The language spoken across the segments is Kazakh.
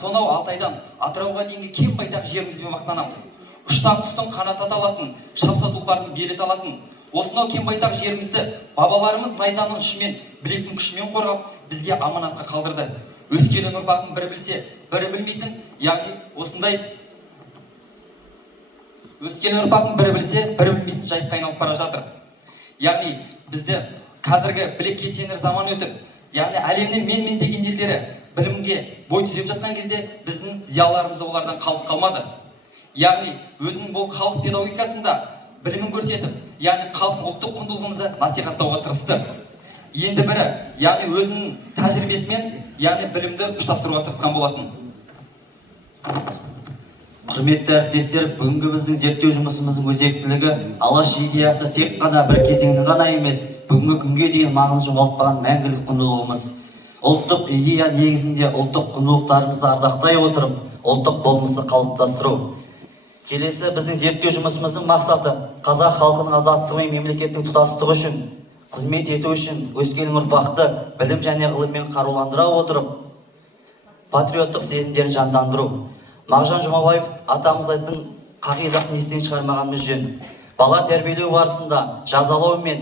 сонау Алтайдан Атырауға дейінгі кең байтақ жерімізбен мақтанамыз. Ұштан құстың қанат ата алатын, шапса тұлпардың белі алатын, осынау кең байтақ жерімізді бабаларымыз найзаның ұшымен, білектің күшімен қорғап, бізге аманатқа қалдырды. Өскелең ұрпақтың бірі білсе, бірі білмейтін, яғни осындай өскелең ұрпақтың бірі білсе, бірі білмейтін жайтқа айналып бара жатыр. Яғни бізді қазіргі білекке сенер заман өтіп, яғни әлемнің мен деген елдері білімге бой түзеп жатқан кезде біздің зиялыларымыз олардан қалыс қалмады. Яғни өзінің бұл халық педагогикасында білімін көрсетіп, яғни халықтың ұлттық құндылығымызды насихаттауға тырысты. Енді бірі, яғни өзінің тәжірибесімен, яғни білімді ұштастыруға тырысқан болатын. Құрметті әріптестер, бүгінгі біздің зерттеу жұмысымыздың өзектілігі Алаш идеясы тек қана бір кезеңнің ғана емес, бүгінгі күнге дейін маңызын жоғалтпаған мәңгілік құндылығымыз. Ұлттық идея негізінде ұлттық құндылықтарымызды ардақтай отырып, ұлттық болмысты қалыптастыру. Келесі біздің зерттеу жұмысымыздың мақсаты қазақ халқының азаттығы мен мемлекеттің тұтастығы үшін қызмет ету үшін өскелең ұрпақты білім және ғылыммен қаруландыра отырып, патриоттық сезімдерін жандандыру. Мағжан Жұмабаев атамыз айтқан қағидатын естен шығармағанымыз жөн. Бала тәрбиелеу барысында жазалау мен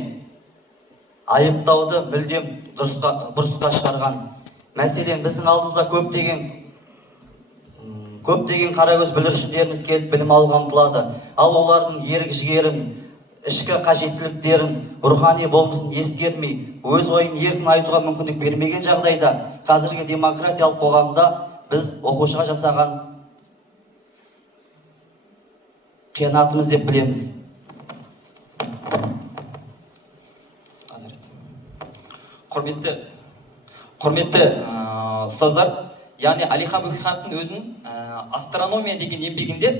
айыптауды мүлдем бұрысқа шығарған. Мәселен, біздің алдымызға көптеген қарагөз бүлдіршіндеріміз келіп білім алуға ұмтылады. Ал олардың ерік-жігерін, ішкі қажеттіліктерін, рухани болмысын ескермей, өз ойын еркін айтуға мүмкіндік бермеген жағдайда, қазіргі демократиялық қоғамда біз оқушыға жасаған қиянатымыз деп білеміз. Құрметті ұстаздар, яғни Әлихан Бөкейхановтың өзінің астрономия деген еңбегінде,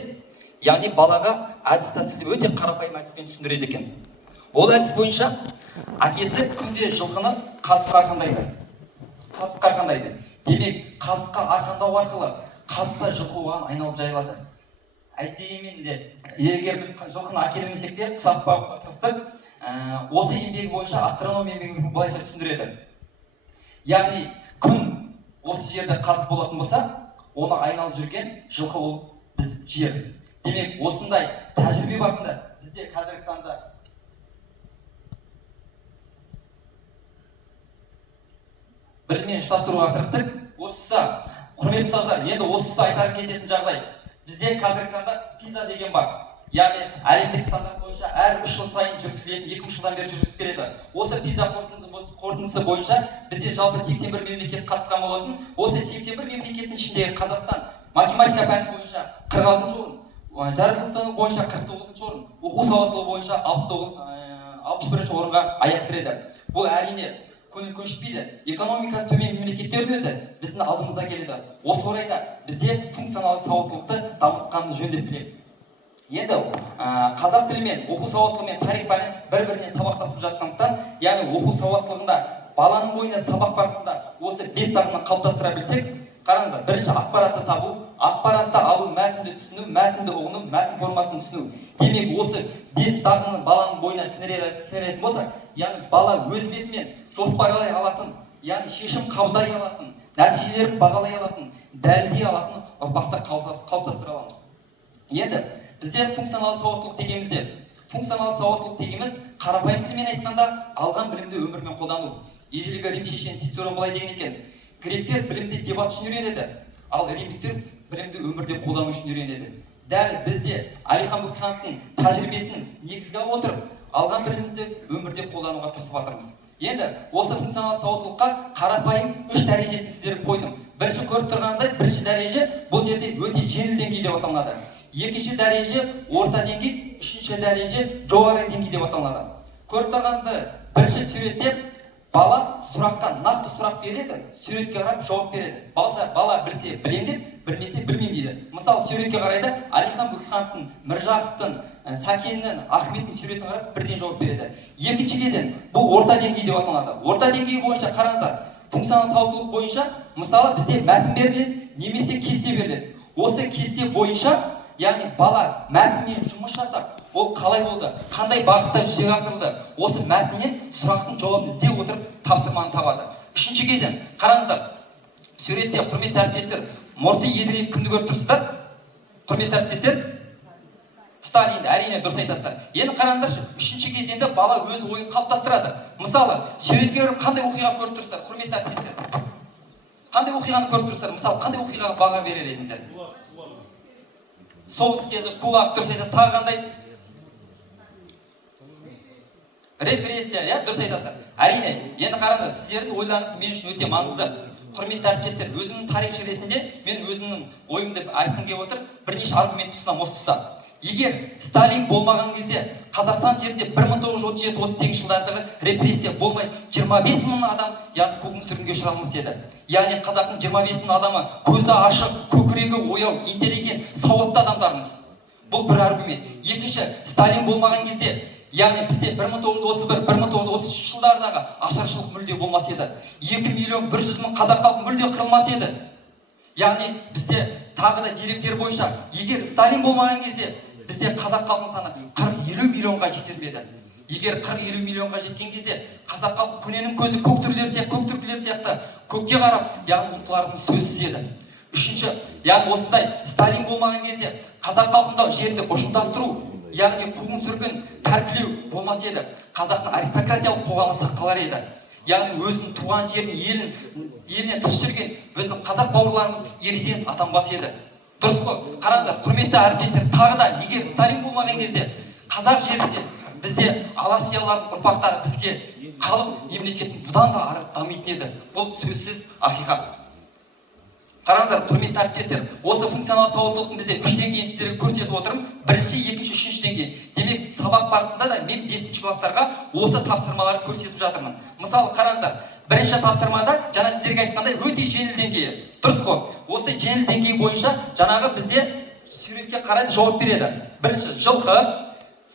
яғни балаға әдіс тәсілді өте қарапайым әдіспен түсіндіреді екен. Ол әдіс бойынша әкесі күнде жылқыны қазыққа арқандайды. Демек, қазыққа арқандау арқылы қазықта жылқы оған айналып жайылады. Әйтдегенмен де, егер біз жылқыны әкелмесек те, құсатпауға тырыстық, осы еңбегі бойынша астрономия еңбегін былайша түсіндіреді. Яғни, күн осы жерде қазық болатын болса, оны айналып жүрген жылқы ол біз жер. Демек, осындай тәжірибе барысында бізде қазіргі таңда бірімен ұштастыруға тырыстық. Осы құрметті ұстаздар, енді осы айтар кететін жағдай. Бізде қазіргі таңда PISA деген бар. Яғни әлемдік стандарт бойынша әр 3 жыл сайын жүргізілетін, 2 жылдан бері жүргізіліп келеді. Осы PISA қорытындысы бойынша бізде жалпы 81 мемлекет қатысқан болатын. Осы 81 мемлекеттің ішіндегі Қазақстан математика пәні бойынша 46-шы орын, жаратылыстану бойынша 49-шы орын, оқу сауаттылығы бойынша 61-ші орынға аяқ тіреді. Бұл әрине көңіл көншітпейді. Экономикасы төмен мемлекеттердің өзі біздің алдымызда келеді. Осы орайда бізде функционалдық сауаттылықты дамытқанымыз жөн деп білемін. Енді қазақ тілі мен оқу сауаттылығы мен тарих пәні бір-біріне сабақтасып жатқандықтан, яғни оқу сауаттылығында баланың бойында сабақ барысында осы 5 дағдыны қалыптастыра білсек, қараңыздар, бірінші ақпаратты табу, ақпаратты алу, мәтінді түсіну, мәтінді ұғыну, мәтін формасын түсіну. Демек, осы 5 дағдыны баланың бойына сіңіретін болса, яғни бала өз бетімен жоспарлай алатын, яғни шешім қабылдай алатын, нәтижелерін бағалай алатын, дәлелдей алатын ұрпақты қалыптастыра аламыз. Енді бізде функционалды сауаттылық дегеніміз қарапайым тілмен айтқанда алған білімді өмірмен қолдану. Ежелгі Рим шешені Цицерон былай деген екен: гректер білімді дебат үшін үйренеді, ал римдіктер білімді өмірде қолдану үшін үйренеді. Дәл бізде Әлихан Бөкейхановтың тәжірибесін негізге алып отырып, алған білімімізді өмірде қолдануға тырысып жатырмыз. Енді осы функционалды сауаттылыққа қарапайым 3 дәрежесін сіздерге қойдым. Бірінші көріп тұрғандай, бірінші дәреже бұл жерде өте жеңіл деңгей деп аталады. Екінші дәреже орта деңгей, үшінші дәреже жоғары деңгей деп аталады. Көріп тұрғанды бірінші суретте бала сұраққа нақты сұрақ береді, суретке қарап жауап береді. Бала білсе білем деп, білмесе білмейм дейді. Мысалы, суретке қарайды, Әлихан Бөкейхановтың, Міржақыптың, Сәкеннің, Ахметтің суретін қарап бірден жауап береді. Екінші кезең бұл орта деңгей деп аталады. Орта деңгей бойынша қараңыздар, функционалды сауаттылық бойынша, мысалы, бізде мәтін беріледі, немесе кесте беріледі. Осы кесте бойынша, яғни бала мәтінмен жұмыс жасап, ол қалай болды, қандай бағытта жүзеге асырылды, осы мәтіннен сұрақтың жауабын іздей отырып тапсырманы табады. Үшінші кезең, қараңыздар, Суретте құрметті әріптестер, мұрты едірейіп кімді көріп тұрсыздар? Құрметті әріптестер, Сталинді, әрине дұрыс айтасыздар. Енді қараңыздаршы, үшінші кезеңде бала өз ойын қалыптастырады. Мысалы, суретке көріп қандай оқиға көріп тұрсыздар, құрметті әріптестер? Қандай оқиғаны көріп тұрсыздар? Мысалы, қандай оқиғаға баға берер едіңіздер? Соғыс кезі, кулак, дұрыс айтасыз, тағы қандай? Репрессия, иә, дұрыс айтасыздар. Әрине, енді қараңыздар, сіздердің ойларыңыз мен үшін өте маңызды. Құрметті әріптестер, өзімнің тарихшы ретінде мен өзімнің ойымды айтқым келіп отыр, бірнеше аргумент ұсынамын осы тұста. Егер Сталин болмаған кезде Қазақстан жерінде 1937-38 жылдардағы репрессия болмай 25 мың адам яғни қуғын сүргінге ұшырамас еді. Яғни қазақтың 25 мың адамы көзі ашық, көкірегі ояу, интеллигент, сауатты адамдармыз. Бұл бір аргумент. Екінші, Сталин болмаған кезде яғни бізде 1931-1933 жылдардағы ашаршылық мүлде болмас еді. 2 миллион 100 мың қазақ халқы мүлде қырылмас еді. Яғни бізде тағы да деректер бойынша, егер Сталин болмаған кезде бізде қазақ халқының саны 40-50 миллионға жетер еді. Егер 40-50 миллионға жеткен кезде қазақ халқы көненің көзі көк түркілер сияқты көкке қарап, яғни ұмтылардың сөзсіз еді. Үшінші, яғни осындай Сталин болмаған кезде қазақ халқында жерді ұжымдастыру, яғни қуғын сүргін, тәркілеу болмас еді. Қазақтың аристократиялық қоғамы сақталар еді. Яғни өзінің туған жерін, елінен тыс жүрген біздің қазақ бауырларымыз ерден атанбас еді. Дұрыс қой? Қараңыздар, құрметті әріптестер, тағы да егер Сталин болмаған кезде қазақ жерінде бізде алашиялардың ұрпақтары бізге қалып мемлекеттің бұдан да ары дамитын еді. Бұл сөзсіз ақиқат. Қараңыздар, құрметті әріптестер, осы функционал сауаттылықтың бізде 3 деңгейін сіздерге көрсетіп отырмын. Бірінші, екінші, үшінші деңгей. Демек, сабақ барысында да мен 5-ші класстарға осы тапсырмаларды көрсетіп жатырмын. Мысалы, қараңыздар, бірінші тапсырмада жаңа сіздерге айтқандай өте жеңіл деңгейі. Дұрыс қой? Осы жеңіл деңгей бойынша жаңағы бізде суретке қарай жауап береді. Бірінші, жылқы,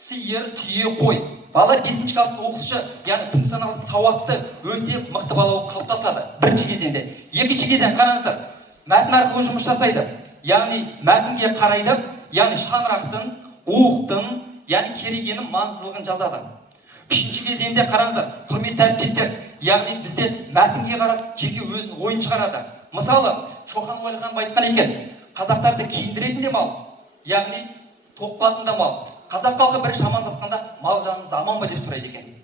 сиыр, түйе, қой. Бала 5-ші класстың оқушысы, яғни функционалды сауатты, өте мықты бала болып қалыптасады. Бірінші кезеңде. Екінші кезең, қараңыздар, мәтін арқылы жұмыс жасайды. Яғни мәтінге қарайды, яғни шаңырақтың, уықтың, яғни керегенің маңыздылығын жазады. Үшінші кезеңде қараңыздар, құрметті әріптестер, яғни бізде мәтінге қарап жеке өзінің ойын шығарады. Мысалы, Шоқан Уәлиханов айтқан екен, қазақтарды киіндіретін де мал, яғни тоқ қылатын да мал. Қазақ халқы бірінші амандасқанда мал жаныңыз аман ба деп сұрайды екен.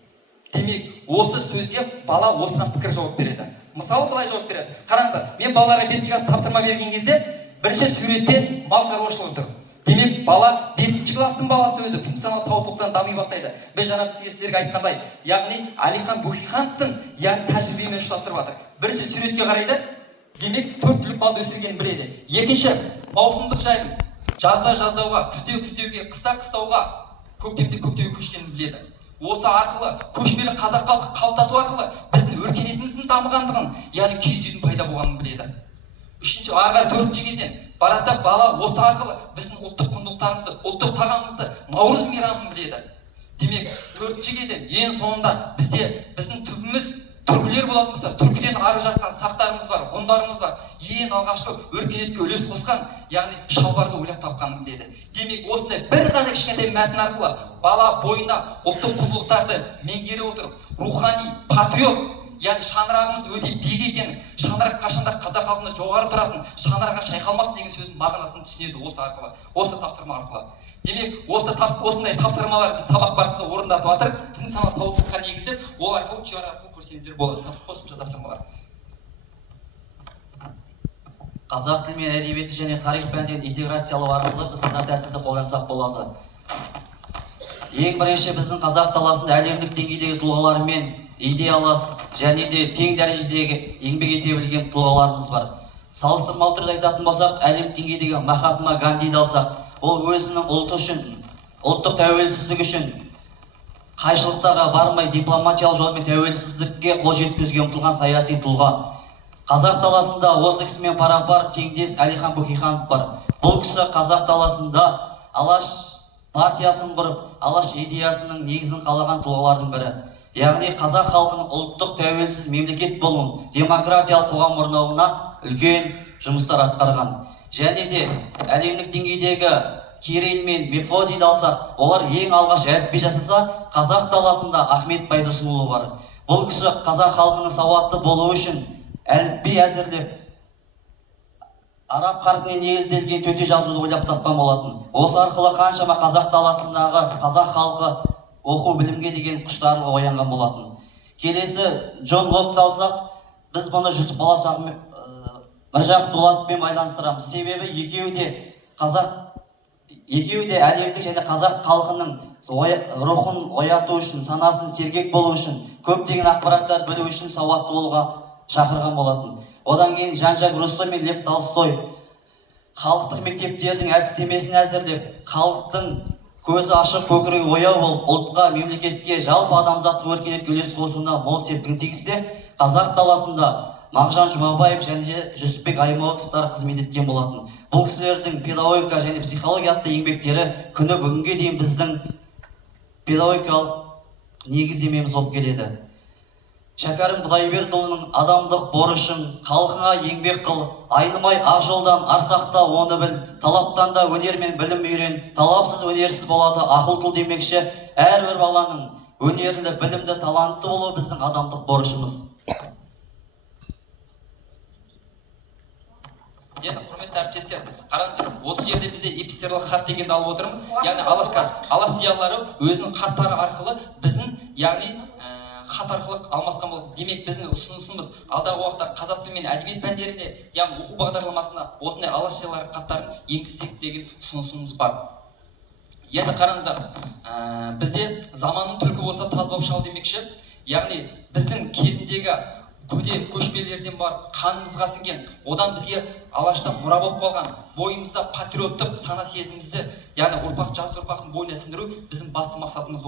Демек, осы сөзге бала осыған пікір жауап береді. Мысалы, былай жауап береді. Қараңыздар, мен балаларға 5-ші класс тапсырма берген кезде бірінші суретте мал шаруашылығы тұр. Демек, бала 5-ші класстың баласы өзі функционал сауаттылықтан дами бастайды. Біз жаңа сіздерге айтқандай, яғни Әлихан Бөкейхановтың тәжірибемен ұштастырып жатыр. Бірінші суретке қарайды, демек 4 түлік малды өсіргенін біледі. Екінші, маусымдық жайын жазда жаздауға, күзде күздеуге, қыста қыстауға, көктемде көктеуге көшкенін біледі. Осы арқылы көшпелі қазақ халқы қалыптасу арқылы біздің өркениетіміздің дамығандығын, яғни киіз үйдің пайда болғанын біледі. Үшінші, ары төртінші кезең барада бала осы арқылы біздің ұлттық құндылықтарымызды, ұлттық тағамымызды, Наурыз мейрамын біледі. Демек, төртінші кезең ең соңында біздің түбіміз түркілер болатын болса, түркіден ары жатқан сақтарымыз бар, ғұндарымыз бар. Ең алғашқы өркениетке үлес қосқан, яғни шалбарды ойлап тапқанын біледі. Демек, осындай бір ғана кішкентай мәтін арқылы бала бойына ұлттық құндылықтарды меңгере отырып, рухани, патриот, яғни шаңырағымыз өте биік екенін, шаңырақ қашанда қазақ халқында жоғары тұратын, шаңыраққа шайқалмасын деген сөздің мағынасын түсінеді осы арқылы, осы тапсырма арқылы. Демек, осындай тапсырмалар біз сабақ барысында орындатып жатыр. Функционал сауаттылыққа негіздеп, ол арқылы QR арқылы көрсеңіздер болады. Қосымша тапсырмалар. Қазақ тілі мен әдебиеті және тарих пәндерін интеграциялау арқылы біз мына тәсілді қолдансақ болады. Ең бірінші, біздің қазақ даласында әлемдік деңгейдегі тұлғалармен идеялас және де тең дәрежедегі еңбек ете білген тұлғаларымыз бар. Салыстырмалы түрде айтатын болсақ, әлем деңгейдегі Махатма Гандиді алсақ, ол өзінің ұлты үшін, ұлттық тәуелсіздік үшін қайшылықтарға бармай дипломатиялық жолмен тәуелсіздікке қол жеткізуге ұмтылған саяси тұлға. Қазақ даласында осы кісімен пара-пар теңдес Әлихан Бөкейханов бар. Бұл кісі қазақ даласында Алаш партиясын құрып, Алаш идеясының негізін қалаған тұлғалардың бірі. Яғни қазақ халқының ұлттық тәуелсіз мемлекет болуын, демократиялық қоғам орнауына үлкен жұмыстар атқарған. Және де әлемдік деңгейдегі Кирилл мен Мефодийді алсақ, олар ең алғаш әліпби жасаса, қазақ даласында Ахмет Байтұрсынұлы бар. Бұл кісі қазақ халқының сауатты болуы үшін әліпби әзірлеп, араб қарпіне негізделген төте жазуды ойлап тапқан болатын. Осы арқылы қаншама қазақ даласындағы қазақ халқы оқу білімге деген құштарлығы оянған болатын. Келесі Джон Локты алсақ, біз бұны Жүсіп Баласағұн Міржақып Дулатовпен байланыстырамыз. Себебі екеуі де әлемдік және қазақ халқының рухын ояту үшін, санасын сергек болу үшін, көптеген ақпараттар білу үшін сауатты болуға шақырған болатын. Одан кейін Жан-Жак Руссо мен Лев Толстой халықтық мектептердің әдістемесін әзірлеп, халықтың көзі ашық, көкірегі ояу болып, ұлтқа, мемлекетке, жалпы адамзаттық өркениетке үлес қосуына мол септігін тигізсе, қазақ даласында Мағжан Жұмабаев және Жүсіпбек Аймауытовтар қызмет еткен болатын. Бұл кісілердің педагогика және психология атты еңбектері күні бүгінге дейін біздің педагогикалық негіздемеміз болып келеді. Шәкәрім Құдайбердіұлының адамдық борышын, халқыңа еңбек қыл, айнымай ақ жолдан арсақта оны біл, талаптан да өнер мен білім үйрен, талапсыз өнерсіз болады ақыл тұл демекші, әрбір баланың өнерлі, білімді, талантты болуы біздің адамдық борышымыз. Енді құрметті әріптестер, қараңыздар, осы жерде бізде эпистерлік хат дегенді алып отырмыз. Яғни алаш зиялылары өзінің хаттары арқылы біздің, яғни хат арқылы алмасқан болды. Демек біздің ұсынысымыз алдағы уақытта қазақ тілі мен әдебиет пәндеріне, яғни оқу бағдарламасына осындай алаш зиялылары хаттарын енгізсек деген ұсынысымыз бар. Енді қараңыздар, бізде заманның түлкі болса таз бап шал демекші, яғни біздің кезіндегі көне көшпелілерден бар қанымызға сіңген, одан бізге алаштан мұра болып қалған, бойымызда патриоттық сана сезімімізді, яғни жас ұрпақтың бойына сіңдіру біздің басты мақсатымыз болды.